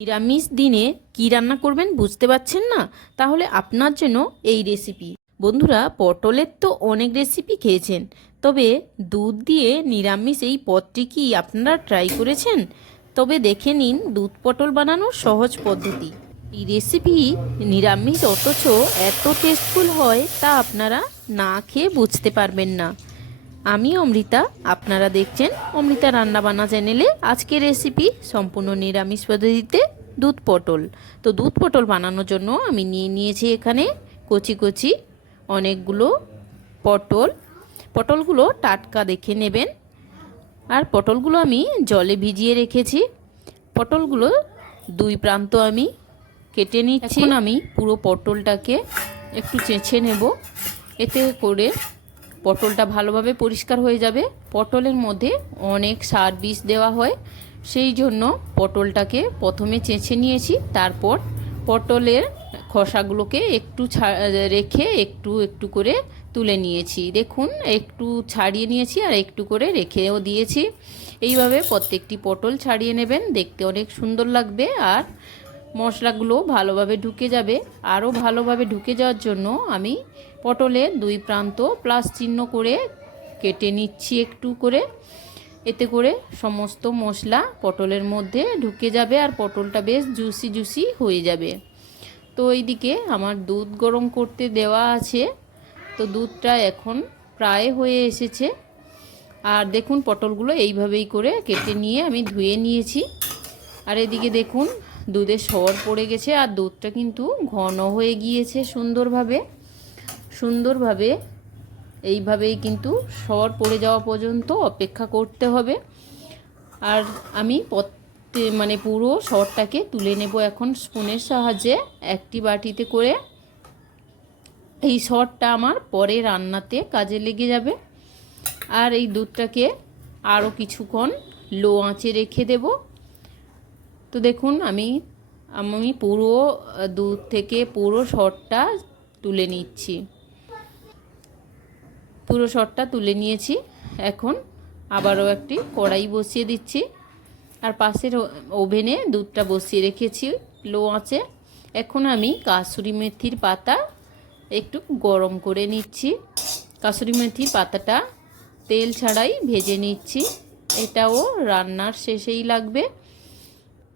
নিরামিষ দিনে কি রান্না করবেন বুঝতে পারছেন না? তাহলে আপনার জন্য এই রেসিপি বন্ধুরা, পটলের তো অনেক রেসিপি খেয়েছেন, তবে দুধ দিয়ে নিরামিষ এই পদটি কি আপনারা ট্রাই করেছেন? তবে দেখে নিন দুধ পটল বানানোর সহজ পদ্ধতি। এই রেসিপি নিরামিষ অথচ এত টেস্টফুল হয় তা আপনারা না খেয়ে বুঝতে পারবেন না। আমি অমৃতা আপনারা দেখছেন অমৃতা রান্নাবান্না চ্যানেলে আজকের রেসিপি সম্পূর্ণ নিরামিষ পদ্ধতিতে দুধ পটল। তো দুধ পটল বানানোর জন্য আমি নিয়ে নিয়েছি এখানে কচি কচি অনেকগুলো পটল। পটলগুলো টাটকা দেখে নেবেন। আর পটলগুলো আমি জলে ভিজিয়ে রেখেছি। পটলগুলো দুই প্রান্ত আমি কেটে নিচ্ছি। আমি পুরো পটলটাকে একটু চেঁচে নেব। এতে করে পটলটা ভালোভাবে পরিষ্কার হয়ে যাবে। পটলের মধ্যে অনেক সার বিষ দেওয়া হয়। সেই জন্য পটলটাকে প্রথমে চেঁচে নিয়েছি, তারপর পটলের খোসাগুলোকে একটু রেখে একটু একটু করে তুলে নিয়েছি। দেখুন, একটু ছাড়িয়ে নিয়েছি আর একটু করে রেখেও দিয়েছি। এইভাবে প্রত্যেকটি পটল ছাড়িয়ে নেবেন, দেখতে অনেক সুন্দর লাগবে আর মশলাগুলো ভালোভাবে ঢুকে যাবে। আরও ভালোভাবে ঢুকে যাওয়ার জন্য আমি পটলের দুই প্রান্ত প্লাস চিহ্ন করে কেটে নিচ্ছি একটু করে। এতে করে সমস্ত মশলা পটলের মধ্যে ঢুকে যাবে আর পটলটা বেশ জুসি জুসি হয়ে যাবে। তো এইদিকে আমার দুধ গরম করতে দেওয়া আছে। তো দুধটা এখন প্রায় হয়ে এসেছে। আর দেখুন পটলগুলো এইভাবেই করে কেটে নিয়ে আমি ধুয়ে নিয়েছি। আর এদিকে দেখুন দুধে সর পড়ে গেছে আর দুধটা কিন্তু ঘন হয়ে গিয়েছে সুন্দরভাবে। সুন্দরভাবে এইভাবেই কিন্তু সর পড়ে যাওয়া পর্যন্ত অপেক্ষা করতে হবে। আর আমি মানে পুরো সরটাকে তুলে নেব এখন স্পুনের সাহায্যে একটি বাটিতে করে। এই সরটা আমার পরে রান্নাতে কাজে লেগে যাবে। আর এই দুধটাকে আরও কিছুক্ষণ লো আঁচে রেখে দেব। তো দেখুন, আমি আমি পুরো দুধ থেকে পুরো সরটা তুলে নিচ্ছি। পুরো সরটা তুলে নিয়েছি। এখন আবারও একটি কড়াই বসিয়ে দিচ্ছি। আর পাশের ওভেনে দুধটা বসিয়ে রেখেছি লো আঁচে। এখন আমি কাসুরি মেথির পাতা একটু গরম করে নিচ্ছি। কাসুরি মেথির পাতাটা তেল ছাড়াই ভেজে নিচ্ছি। এটাও রান্নার শেষেই লাগবে।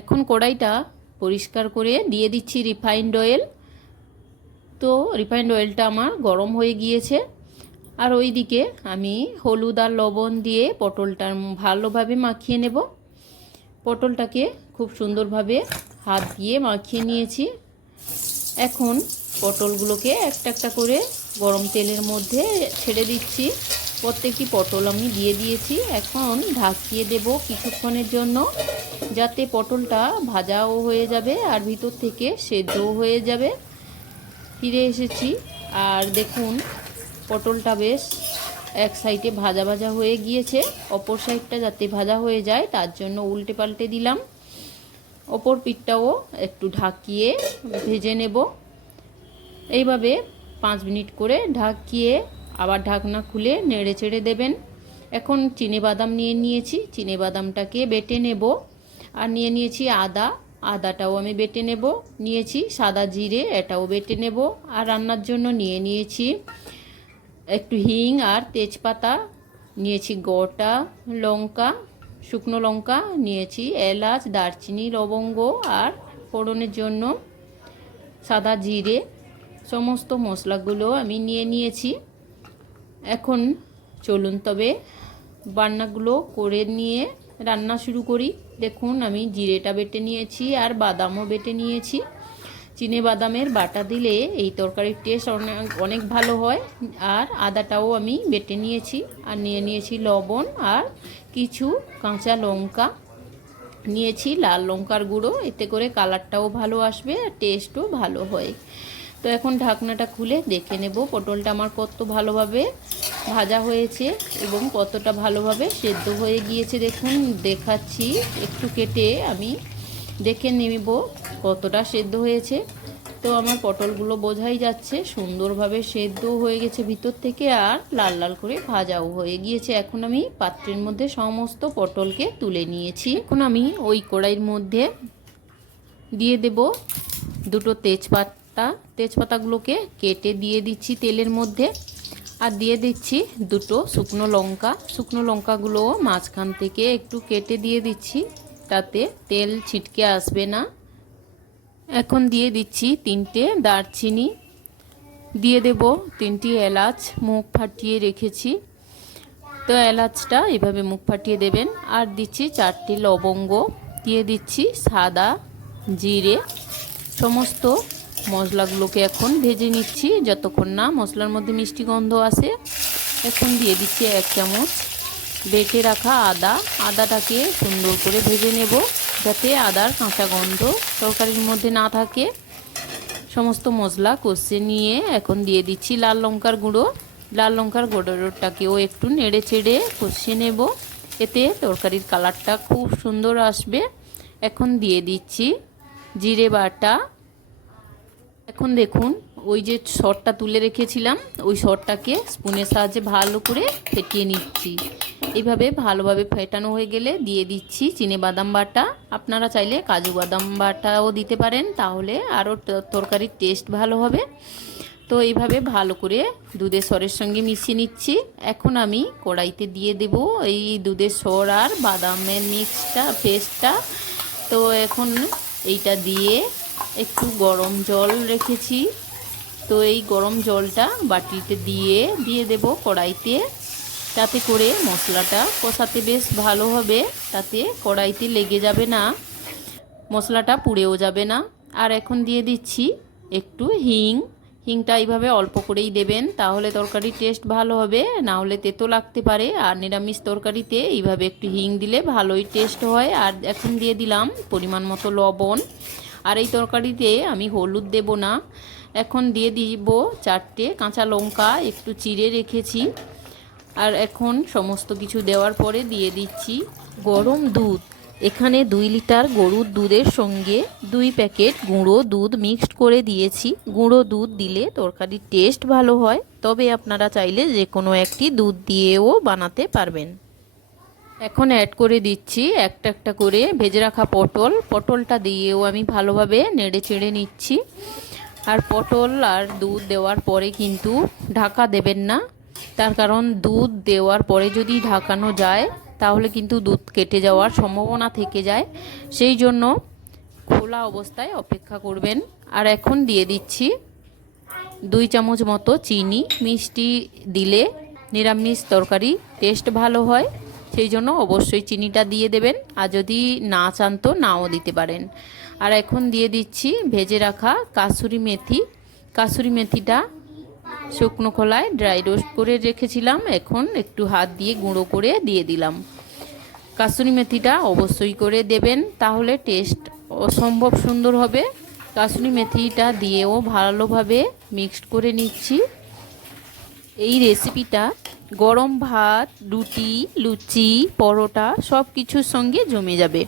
এখন কড়াইটা পরিষ্কার করে দিয়ে দিচ্ছি রিফাইন্ড অয়েল তো রিফাইন্ড অয়েলটা আমার গরম হয়ে গিয়েছে। আর ওই দিকে আমি হলুদ আর লবণ দিয়ে পটলটা ভালোভাবে মাখিয়ে নেব। পটলটাকে খুব সুন্দরভাবে হাত দিয়ে মাখিয়ে নিয়েছি। এখন পটলগুলোকে একটা একটা করে গরম তেলের মধ্যে ছেড়ে দিচ্ছি। প্রত্যেকটি পটল আমি দিয়ে দিয়েছি। এখন ঢাকিয়ে দেব কিছুক্ষণের জন্য, যাতে পটলটা ভাজাও হয়ে যাবে আর ভিতর থেকে সেদ্ধও হয়ে যাবে। ফিরে এসেছি। আর দেখুন, পটলটা বেশ এক সাইডে ভাজা ভাজা হয়ে গিয়েছে। অপর সাইডটা যাতে ভাজা হয়ে যায়, তার জন্য উল্টে পাল্টে দিলাম। অপর পিঠটাও একটু ঢাকিয়ে ভেজে নেব। এইভাবে পাঁচ মিনিট করে ঢাকিয়ে আবার ঢাকনা খুলে নেড়ে চেড়ে দেবেন। এখন চিনে বাদাম নিয়ে নিয়েছি। চিনে বাদামটাকে বেটে নেব। আর নিয়ে নিয়েছি আদা। আদাটাও আমি বেটে নেব। নিয়েছি সাদা জিরে, এটাও বেটে নেব। আর রান্নার জন্য নিয়ে নিয়েছি একটু হিং আর তেজপাতা। নিয়েছি গোটা লঙ্কা, শুকনো লঙ্কা। নিয়েছি এলাচ, দারচিনি, লবঙ্গ আর ফোড়নের জন্য সাদা জিরে। সমস্ত মশলাগুলো আমি নিয়ে নিয়েছি। এখন চলুন, তবে বান্নাগুলো করে নিয়ে রান্না শুরু করি। দেখুন, আমি জিরেটা বেটে নিয়েছি আর বাদামও বেটে নিয়েছি। চিনে বাদামের বাটা দিলে এই তরকারির টেস্ট অনেক অনেক ভালো হয়। আর আদাটাও আমি বেটে নিয়েছি। আর নিয়ে নিয়েছি লবণ আর কিছু কাঁচা লঙ্কা। নিয়েছি লাল লঙ্কার গুঁড়ো। এতে করে কালারটাও ভালো আসবে আর টেস্টও ভালো হয়। তো এখন ঢাকনাটা খুলে দেখে নেব পটলটা আমার কত ভালোভাবে ভাজা হয়েছে এবং কতটা ভালোভাবে সেদ্ধ হয়ে গিয়েছে। দেখুন, দেখাচ্ছি একটু কেটে আমি দেখে নেব কতটা সেদ্ধ হয়েছে। তো আমার পটলগুলো বোঝাই যাচ্ছে, সুন্দরভাবে সেদ্ধ হয়ে গেছে ভিতর থেকে আর লাল লাল করে ভাজাও হয়ে গিয়েছে। এখন আমি পাত্রের মধ্যে সমস্ত পটলকে তুলে নিয়েছি। এখন আমি ওই কড়াইয়ের মধ্যে দিয়ে দেব দুটো তেজপাতা। তেজপাতাগুলোকে কেটে দিয়ে দিচ্ছি তেলের মধ্যে। আর দিয়ে দিচ্ছি দুটো শুকনো লঙ্কা। শুকনো লঙ্কাগুলো মাঝখান থেকে একটু কেটে দিয়ে দিচ্ছি, তাতে তেল ছিটকে আসবে না। এখন দিয়ে দিচ্ছি তিনটে দারচিনি। দিয়ে দেব তিনটি এলাচ, মুখ ফাটিয়ে রেখেছি। তো এলাচটা এভাবে মুখ ফাটিয়ে দেবেন। আর দিচ্ছি চারটি লবঙ্গ। দিয়ে দিচ্ছি সাদা জিরে। সমস্ত মশলাগুলোকে এখন ভেজে নিচ্ছি। যতক্ষণ না মশলার মধ্যে মিষ্টি গন্ধ আসে, এখন দিয়ে দিচ্ছি এক চামচ বেটে রাখা আদা। আদাটাকে সুন্দর করে ভেজে নেব, যাতে আদার কাঁচা গন্ধ তরকারির মধ্যে না থাকে। সমস্ত মশলা কষে নিয়ে এখন দিয়ে দিচ্ছি লাল লঙ্কার গুঁড়ো। লাল লঙ্কার গুঁড়োটাকেও একটু নেড়ে চেড়ে কষিয়ে নেব। এতে তরকারির কালারটা খুব সুন্দর আসবে। এখন দিয়ে দিচ্ছি জিরে বাটা এখন দেখুন, ওই যে শটটা তুলে রেখেছিলাম, ওই শটটাকে স্পুনের সাহায্যে ভালো করে ফেটিয়ে নিচ্ছি। এইভাবে ভালোভাবে ফেটানো হয়ে গেলে দিয়ে দিচ্ছি চিনে বাদাম বাটা। আপনারা চাইলে কাজু বাদাম বাটাও দিতে পারেন, তাহলে আরও তরকারির টেস্ট ভালো হবে। তো এইভাবে ভালো করে দুধের স্বরের সঙ্গে মিশিয়ে নিচ্ছি। এখন আমি কড়াইতে দিয়ে দেব এই দুধের স্বর আর বাদামের মিক্সটা, পেস্টটা। তো এখন এইটা দিয়ে একটু গরম জল রেখেছি। তো এই গরম জলটা বাটিতে দিয়ে দিয়ে দেব কড়াইতে। তাতে করে মশলাটা কষাতে বেশ ভালো হবে। তাতে কড়াইতে লেগে যাবে না। মশলাটা পুড়েও যাবে না। আর এখন দিয়ে দিচ্ছি একটু হিং। হিংটা এইভাবে অল্প করেই দেবেন, তাহলে তরকারির টেস্ট ভালো হবে। না হলে তেতো লাগতে পারে। আর নিরামিষ তরকারিতে এইভাবে একটু হিং দিলে ভালোই টেস্ট হয়। আর এখন দিয়ে দিলাম পরিমাণ মতো লবণ। আর এই তরকারিতে আমি হলুদ দেব না। এখন দিয়ে দিব চারটে কাঁচা লঙ্কা, একটু চিড়ে রেখেছি। আর এখন সমস্ত কিছু দেওয়ার পরে দিয়ে দিচ্ছি গরম দুধ। এখানে দুই লিটার গরুর দুধের সঙ্গে দুই প্যাকেট গুঁড়ো দুধ মিক্সড করে দিয়েছি। গুঁড়ো দুধ দিলে তরকারির টেস্ট ভালো হয়। তবে আপনারা চাইলে যে কোনো একটি দুধ দিয়েও বানাতে পারবেন। এখন অ্যাড করে দিচ্ছি, একটা একটা করে। ভেজে রাখা পটল, পটলটা দিয়েও আমি ভালোভাবে নেড়ে চেড়ে নিচ্ছি। আর পটল আর দুধ দেওয়ার পরে কিন্তু ঢাকা দেবেন না। তার কারণ দুধ দেওয়ার পরে যদি ঢাকানো যায়, তাহলে কিন্তু দুধ কেটে যাওয়ার সম্ভাবনা থেকে যায়। সেই জন্য খোলা অবস্থায় অপেক্ষা করবেন। আর এখন দিয়ে দিচ্ছি দুই চামচ মতো চিনি। মিষ্টি দিলে নিরামিষ তরকারি টেস্ট ভালো হয়। সেই জন্য অবশ্যই চিনিটা দিয়ে দেবেন আর যদি না চান তো নাও দিতে পারেন। আর এখন দিয়ে দিচ্ছি ভেজে রাখা কাসুরি মেথি। কাসুরি মেথিটা শুকনো খোলায় ড্রাই রোস্ট করে রেখেছিলাম। এখন একটু হাত দিয়ে গুঁড়ো করে দিয়ে দিলাম। কাসুরি মেথিটা অবশ্যই করে দেবেন, তাহলে টেস্ট অসম্ভব সুন্দর হবে। কাসুরি মেথিটা দিয়েও ভালোভাবে মিক্সড করে নিচ্ছি। এই রেসিপিটা গরম ভাত, রুটি, লুচি, পরোটা সব কিছুর সঙ্গে জমে যাবে।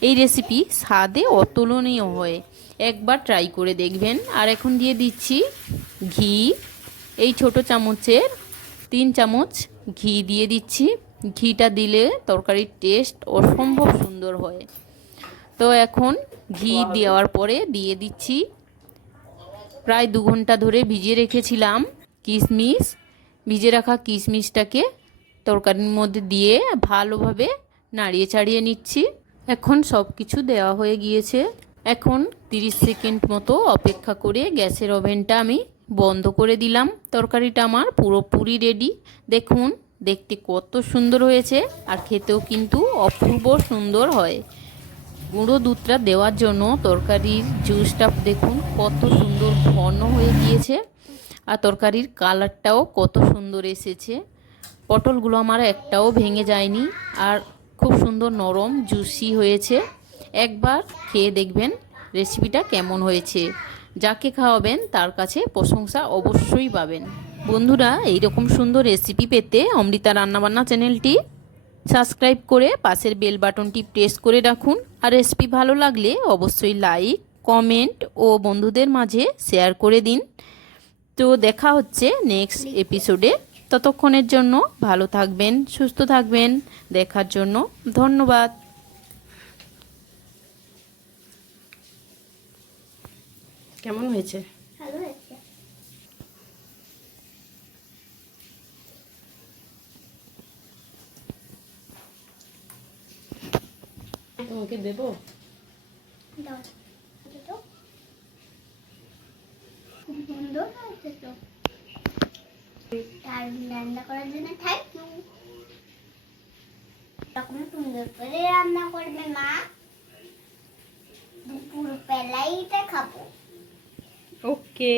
এই রেসিপি স্বাদে অতুলনীয় হয়। একবার ট্রাই করে দেখবেন। আর এখন দিয়ে দিচ্ছি ঘি। এই ছোট চামচের তিন চামচ ঘি দিয়ে দিচ্ছি। ঘিটা দিলে তরকারির টেস্ট অসম্ভব সুন্দর হয়। তো এখন ঘি দেওয়ার পরে দিয়ে দিচ্ছি। প্রায় দু ঘণ্টা ধরে ভিজিয়ে রেখেছিলাম কিশমিশ ভিজে রাখা কিশমিশটাকে তরকারির মধ্যে দিয়ে ভালোভাবে নাড়িয়ে চাড়িয়ে নিচ্ছি। এখন সব কিছু দেওয়া হয়ে গিয়েছে। এখন 30 সেকেন্ড মতো অপেক্ষা করে গ্যাসের ওভেনটা আমি বন্ধ করে দিলাম। তরকারিটা আমার পুরোপুরি রেডি। দেখুন, দেখতে কত সুন্দর হয়েছে আর খেতেও কিন্তু অপূর্ব সুন্দর হয়। গুঁড়ো দুধটা দেওয়ার জন্য তরকারির জুসটা দেখুন কত সুন্দর ঘন হয়ে গিয়েছে। আর তরকারির কালারটাও কত সুন্দর এসেছে। পটলগুলো আমার একটাও ভেঙে যায়নি আর খুব সুন্দর নরম জুসি হয়েছে। একবার খেয়ে দেখবেন রেসিপিটা কেমন হয়েছে। যাকে খাওয়াবেন তার কাছে প্রশংসা অবশ্যই পাবেন। বন্ধুরা এই রকম সুন্দর রেসিপি পেতে অমৃতা রান্নাবান্না চ্যানেলটি সাবস্ক্রাইব করে পাশের বেল বাটনটি প্রেস করে রাখুন। আর রেসিপি ভালো লাগলে অবশ্যই লাইক কমেন্ট ও বন্ধুদের মাঝে শেয়ার করে দিন। তো দেখা হচ্ছে নেক্সট এপিসোডে ততক্ষণের জন্য ভালো থাকবেন সুস্থ থাকবেন দেখার জন্য ধন্যবাদ। কেমন হয়েছে? ভালো হয়েছে। তোমাকে দেবো? দাও সুন্দর হয়েছে তো রান্না করার জন্য থ্যাংক ইউ এরকম সুন্দর করে রান্না করবে মা দুপুর বেলায় খাব ওকে